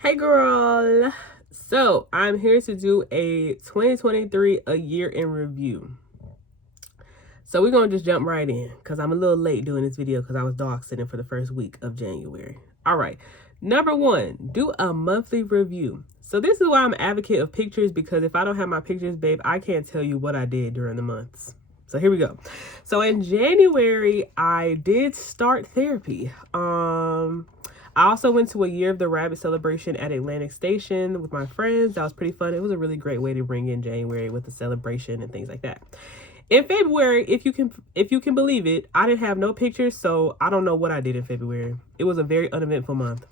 Hey girl. So I'm here to do a 2023 a year in review. So we're gonna just jump right in because I'm a little late doing this video because I was dog sitting for the first week of January. All right. Number one, do a monthly review. So this is why I'm an advocate of pictures, because if I don't have my pictures, babe, I can't tell you what I did during the months. So here we go. So in January, I did start therapy. I also went to a Year of the Rabbit celebration at Atlantic Station with my friends. That was pretty fun. It was a really great way to bring in January with the celebration and things like that. In February, if you can believe it, I didn't have no pictures, so I don't know what I did in February. It was a very uneventful month.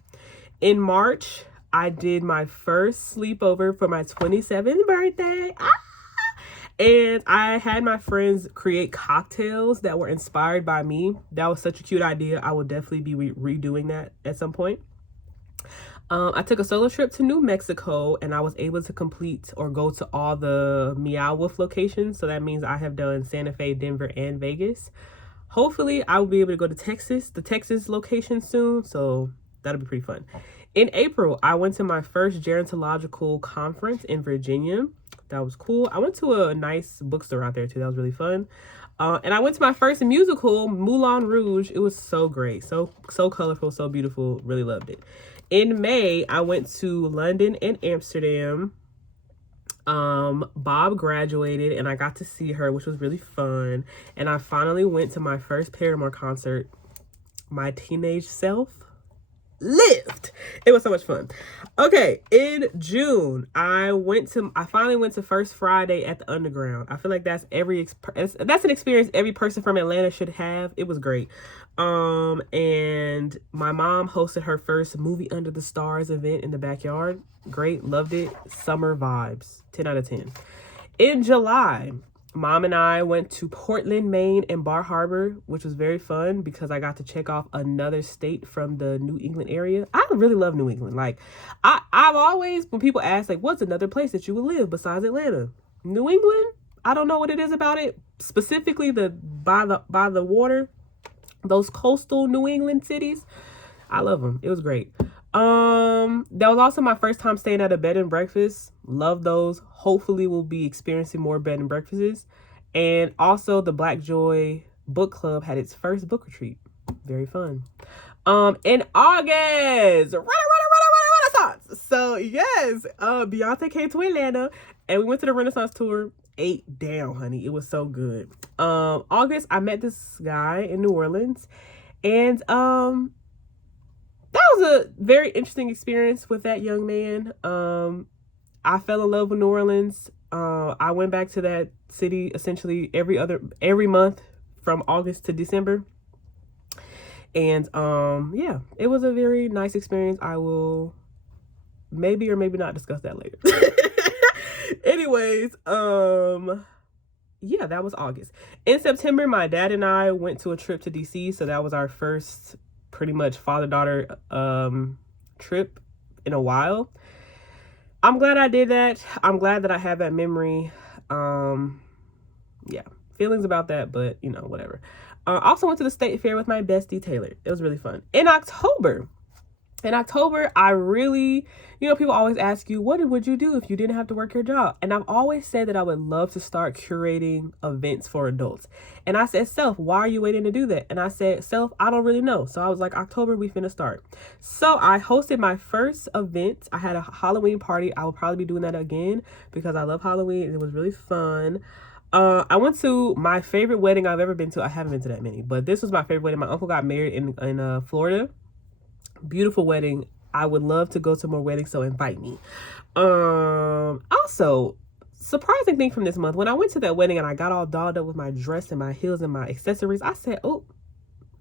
In March, I did my first sleepover for my 27th birthday. And I had my friends create cocktails that were inspired by me. That was such a cute idea. I will definitely be redoing that at some point. I took a solo trip to New Mexico, and I was able to complete or go to all the Meow Wolf locations. So that means I have done Santa Fe, Denver, and Vegas. Hopefully, I will be able to go to the Texas location soon. So that'll be pretty fun. In April, I went to my first gerontological conference in Virginia. That was cool. I went to a nice bookstore out there too. That was really fun. And I went to my first musical, Moulin Rouge. It was so great. So colorful, so beautiful. Really loved it. In May, I went to London and Amsterdam. Bob graduated and I got to see her, which was really fun. And I finally went to my first Paramore concert. My teenage self lived. It was so much fun. Okay, in June, I finally went to First Friday at the Underground. I feel like that's an experience every person from Atlanta should have. It was great. And my mom hosted her first Movie Under the Stars event in the backyard. Great, loved it. Summer vibes. 10 out of 10. In July, Mom and I went to Portland, Maine and Bar Harbor, which was very fun because I got to check off another state from the New England area. I really love New England. Like, I've always, when people ask, like, what's another place that you would live besides Atlanta? New England? I don't know what it is about it. Specifically by the water, those coastal New England cities. I love them. It was great. That was also my first time staying at a bed and breakfast. Love those. Hopefully we'll be experiencing more bed and breakfasts. And also the Black Joy Book Club had its first book retreat. Very fun. In August, Renaissance. So yes, Beyonce came to Atlanta and we went to the Renaissance tour. Ate down, honey. It was so good. August, I met this guy in New Orleans, and that was a very interesting experience with that young man. I fell in love with New Orleans. I went back to that city essentially every month from August to December. And yeah, it was a very nice experience. I will maybe or maybe not discuss that later. Anyways, yeah, that was August. In September, my dad and I went to a trip to DC. So that was our first pretty much father-daughter trip in a while. I'm glad I did that. I'm glad that I have that memory. Yeah, feelings about that, but you know, whatever. I also went to the state fair with my bestie Taylor. It was really fun. In October, I really, people always ask you, what would you do if you didn't have to work your job? And I've always said that I would love to start curating events for adults. And I said, Self, why are you waiting to do that? And I said, Self, I don't really know. So I was like, October, we finna start. So I hosted my first event. I had a Halloween party. I will probably be doing that again because I love Halloween. It was really fun. I went to my favorite wedding I've ever been to. I haven't been to that many, but this was my favorite wedding. My uncle got married in Florida. Beautiful wedding. I would love to go to more weddings, so invite me. Also, surprising thing from this month, when I went to that wedding and I got all dolled up with my dress and my heels and my accessories, I said, oh,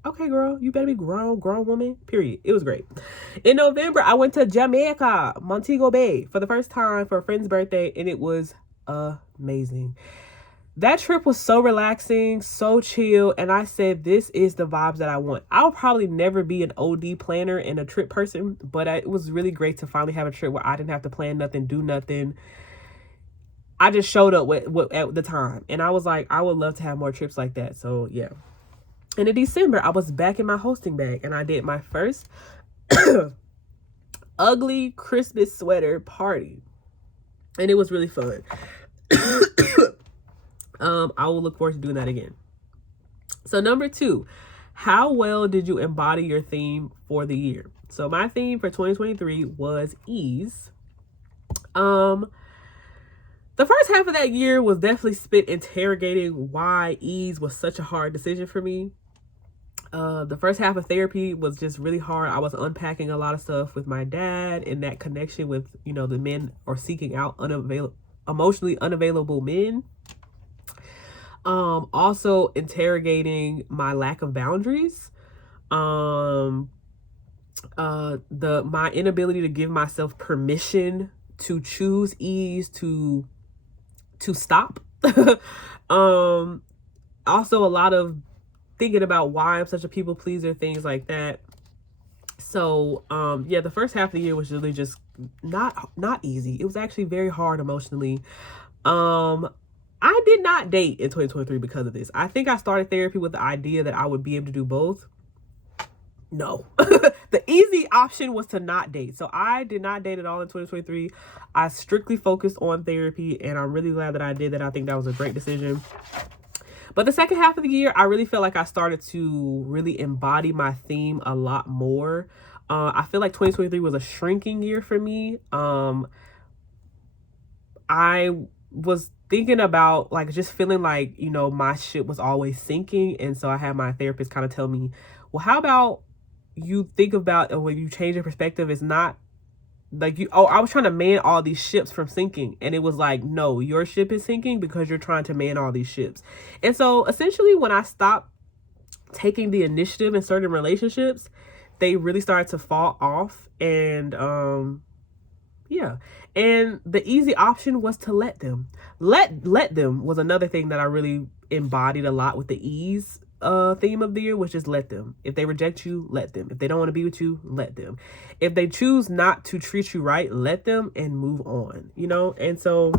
okay, girl, you better be grown woman, period. It was great. In November, I went to Jamaica, Montego Bay, for the first time for a friend's birthday, and it was amazing. That trip was so relaxing, so chill, and I said, this is the vibes that I want. I'll probably never be an OD planner and a trip person, but it was really great to finally have a trip where I didn't have to plan nothing, do nothing. I just showed up at the time, and I was like, I would love to have more trips like that, so yeah. And in December, I was back in my hosting bag, and I did my first ugly Christmas sweater party. And it was really fun. I will look forward to doing that again. So number 2, how well did you embody your theme for the year? So my theme for 2023 was ease. The first half of that year was definitely spent interrogating why ease was such a hard decision for me. The first half of therapy was just really hard. I was unpacking a lot of stuff with my dad and that connection with, the men or seeking out emotionally unavailable men. Also interrogating my lack of boundaries. My inability to give myself permission to choose ease, to stop. Also a lot of thinking about why I'm such a people pleaser, things like that. So yeah, the first half of the year was really just not easy. It was actually very hard emotionally. I did not date in 2023 because of this. I think I started therapy with the idea that I would be able to do both. No. The easy option was to not date. So I did not date at all in 2023. I strictly focused on therapy, and I'm really glad that I did that. I think that was a great decision. But the second half of the year, I really felt like I started to really embody my theme a lot more. I feel like 2023 was a shrinking year for me. I was thinking about like just feeling like, my shit was always sinking. And so I had my therapist kind of tell me, well, how about you think about when you change your perspective, it's not like I was trying to man all these ships from sinking. And it was like, no, your ship is sinking because you're trying to man all these ships. And so essentially when I stopped taking the initiative in certain relationships, they really started to fall off. And yeah. And the easy option was to let them. Let them was another thing that I really embodied a lot with the ease theme of the year, which is let them. If they reject you, let them. If they don't want to be with you, let them. If they choose not to treat you right, let them and move on, And so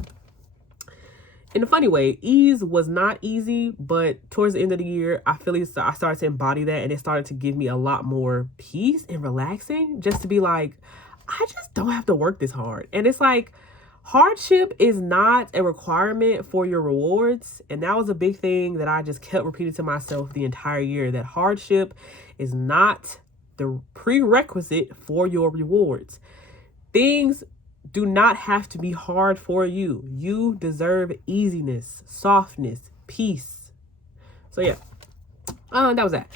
in a funny way, ease was not easy, but towards the end of the year, I started to embody that, and it started to give me a lot more peace and relaxing, just to be like, I just don't have to work this hard. And it's like, hardship is not a requirement for your rewards. And that was a big thing that I just kept repeating to myself the entire year, that hardship is not the prerequisite for your rewards. Things do not have to be hard for you. You deserve easiness, softness, peace. So yeah, that was that.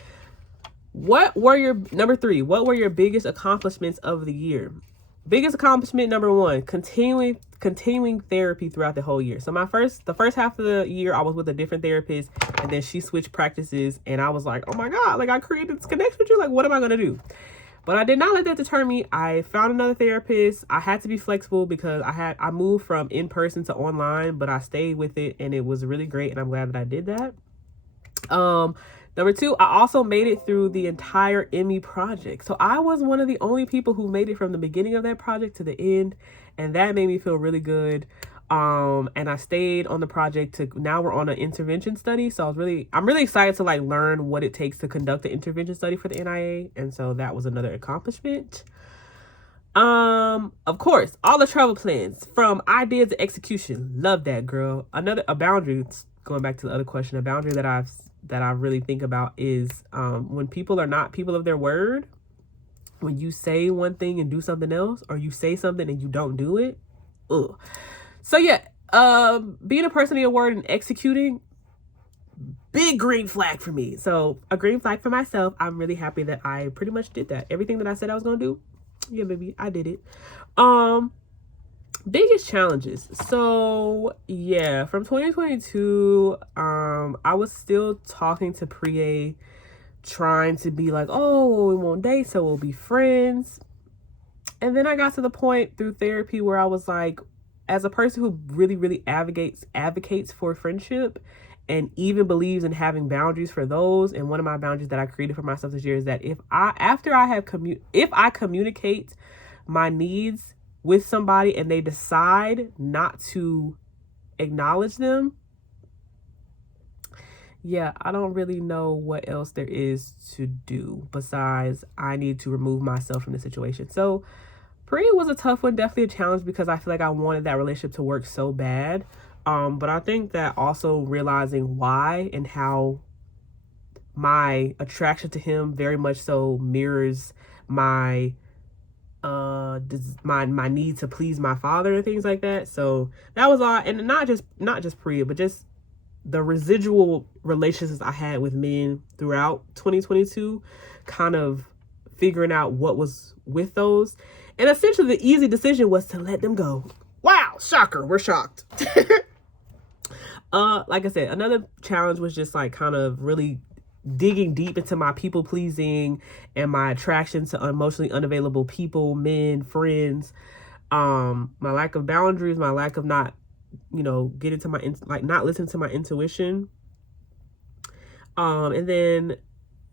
Number 3, what were your biggest accomplishments of the year? Biggest accomplishment number 1, continuing therapy throughout the whole year. So the first half of the year, I was with a different therapist, and then she switched practices, and I was like, oh my God, like I created this connection with you. Like, what am I going to do? But I did not let that deter me. I found another therapist. I had to be flexible because I moved from in-person to online, but I stayed with it, and it was really great, and I'm glad that I did that. Number 2, I also made it through the entire Emmy project. So I was one of the only people who made it from the beginning of that project to the end. And that made me feel really good. And I stayed on the project now we're on an intervention study. So I'm really excited to like learn what it takes to conduct the intervention study for the NIA. And so that was another accomplishment. Of course, all the travel plans from idea to execution. Love that, girl. A boundary, going back to the other question, a boundary that I really think about is when people are not people of their word, when you say one thing and do something else, or you say something and you don't do it. Ugh. So yeah, being a person of your word and executing, big green flag for me. So a green flag for myself. I'm really happy that I pretty much did that. Everything that I said I was going to do. Yeah, baby, I did it. Biggest challenges. So yeah, from 2022, I was still talking to Priya, trying to be like, oh, we won't date, so we'll be friends. And then I got to the point through therapy where I was like, as a person who really, really advocates for friendship and even believes in having boundaries for those. And one of my boundaries that I created for myself this year is that if I communicate my needs with somebody and they decide not to acknowledge them, yeah, I don't really know what else there is to do besides I need to remove myself from the situation. So Pre was a tough one, definitely a challenge, because I feel like I wanted that relationship to work so bad. But I think that also realizing why and how my attraction to him very much so mirrors my my need to please my father and things like that. So that was all. And not just Priya, but just the residual relationships I had with men throughout 2022, kind of figuring out what was with those. And essentially the easy decision was to let them go. Wow, shocker, we're shocked. Like I said, another challenge was just like kind of really digging deep into my people pleasing and my attraction to emotionally unavailable people, men, friends, my lack of boundaries, my lack of not, getting to my, not listening to my intuition. And then,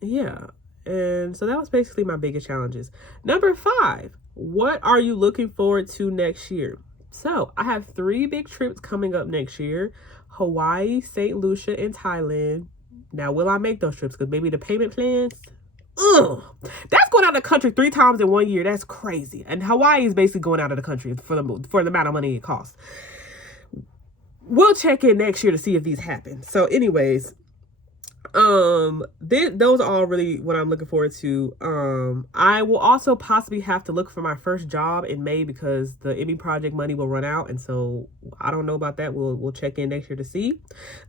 yeah. And so that was basically my biggest challenges. Number 5, what are you looking forward to next year? So I have 3 big trips coming up next year: Hawaii, St. Lucia, and Thailand. Now, will I make those trips? Because maybe the payment plans, that's going out of the country 3 times in 1 year. That's crazy. And Hawaii is basically going out of the country for the amount of money it costs. We'll check in next year to see if these happen. So anyways, those are all really what I'm looking forward to. I will also possibly have to look for my first job in May because the Emmy project money will run out, and so I don't know about that. We'll check in next year to see.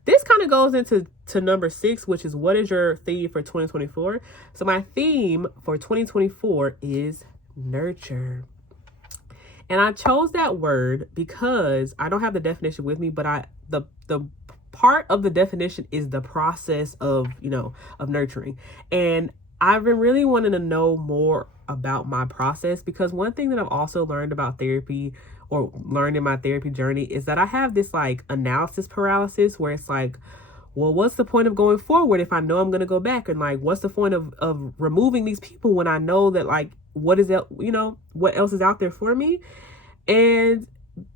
This kind of goes into number 6, which is, what is your theme for 2024? So my theme for 2024 is nurture. And I chose that word because I don't have the definition with me, but the part of the definition is the process of nurturing. And I've been really wanting to know more about my process, because one thing that I've also learned about therapy, or learned in my therapy journey, is that I have this like analysis paralysis, where it's like, well, what's the point of going forward if I know I'm going to go back? And like, what's the point of removing these people when I know that, like, what is it, what else is out there for me? And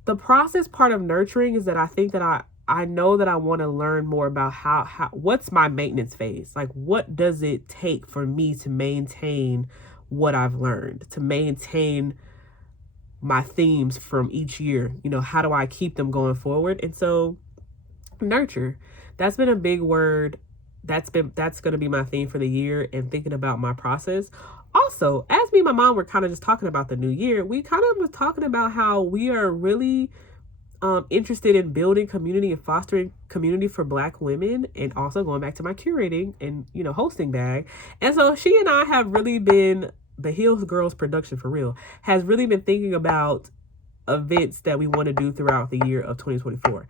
the process part of nurturing is that I think that I know that I want to learn more about how what's my maintenance phase? Like, what does it take for me to maintain what I've learned, to maintain my themes from each year? How do I keep them going forward? And so nurture, that's been a big word. That's going to be my theme for the year, and thinking about my process. Also, as me and my mom were kind of just talking about the new year, we kind of was talking about how we are really interested in building community and fostering community for Black women, and also going back to my curating and hosting bag. And so she and I have really been, the Heels Girls production for real has really been thinking about events that we want to do throughout the year of 2024,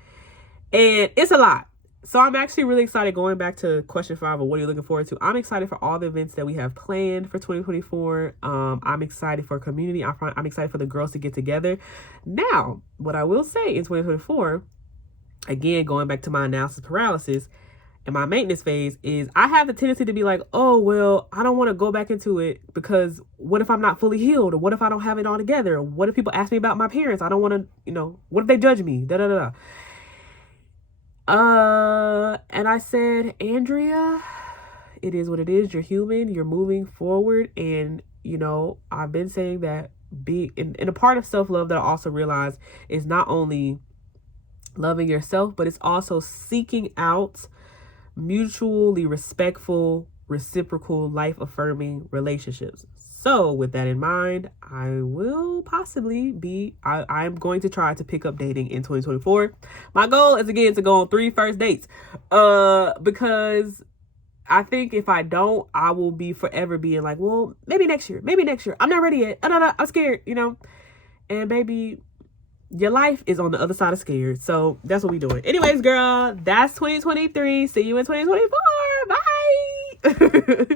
and it's a lot. So I'm actually really excited, going back to question 5 of what are you looking forward to. I'm excited for all the events that we have planned for 2024. I'm excited for community. I'm excited for the girls to get together. Now, what I will say in 2024, again, going back to my analysis paralysis and my maintenance phase, is I have the tendency to be like, oh, well, I don't want to go back into it because what if I'm not fully healed? Or what if I don't have it all together? What if people ask me about my parents? I don't want to, what if they judge me? And I said, Andrea, it is what it is. You're human. You're moving forward. And, I've been saying that and a part of self-love that I also realized is not only loving yourself, but it's also seeking out mutually respectful, reciprocal, life-affirming relationships. So with that in mind, I will possibly I'm going to try to pick up dating in 2024. My goal is, again, to go on 3 first dates. Because I think if I don't, I will be forever being like, well, maybe next year. I'm not ready yet. No, I'm scared, And baby, your life is on the other side of scared. So that's what we're doing. Anyways, girl, that's 2023. See you in 2024. Bye.